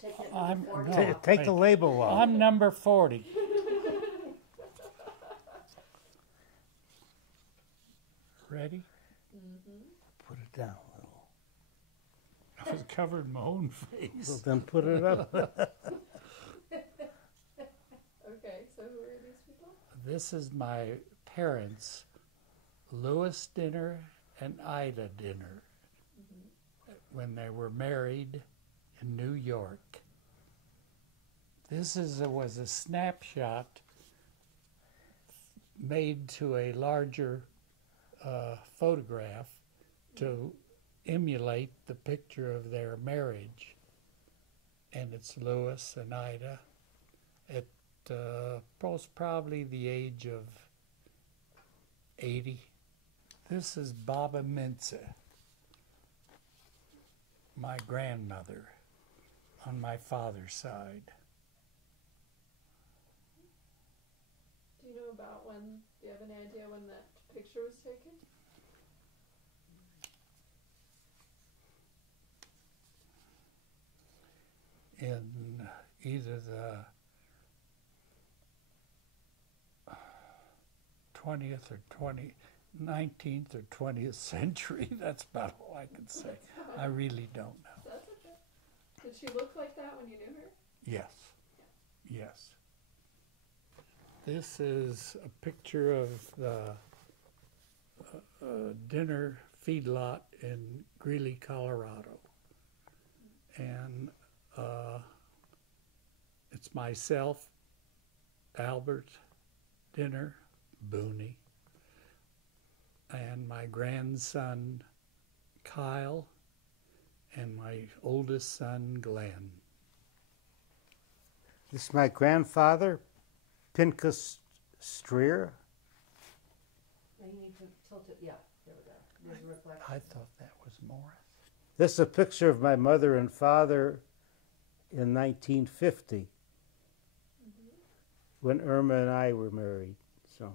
take it I'm, before no, now. Take the label off. I'm number 40. Ready? Mm-hmm. Put it down a little. I was covering my own Well, face. then put it up. Okay, so who are these people? This is my parents, Louis Dinner and Ida Dinner, when they were married in New York. This was a snapshot made to a larger photograph to emulate the picture of their marriage. And it's Louis and Ida at most probably the age of 80. This is Baba Mince, my grandmother on my father's side. Do you know about when, do you have any idea when that picture was taken? In either the 20th or 19th or 20th century. That's about all I can say. I really don't know. That's okay. Did she look like that when you knew her? Yes, yes. This is a picture of the dinner feedlot in Greeley, Colorado. And it's myself, Albert Dinner, Booney, and my grandson, Kyle, and my oldest son, Glenn. This is my grandfather, Pincus Streer. Now you need to tilt it, yeah, there we go. There's a reflection. I thought that was Morris. This is a picture of my mother and father in 1950 when Irma and I were married. So.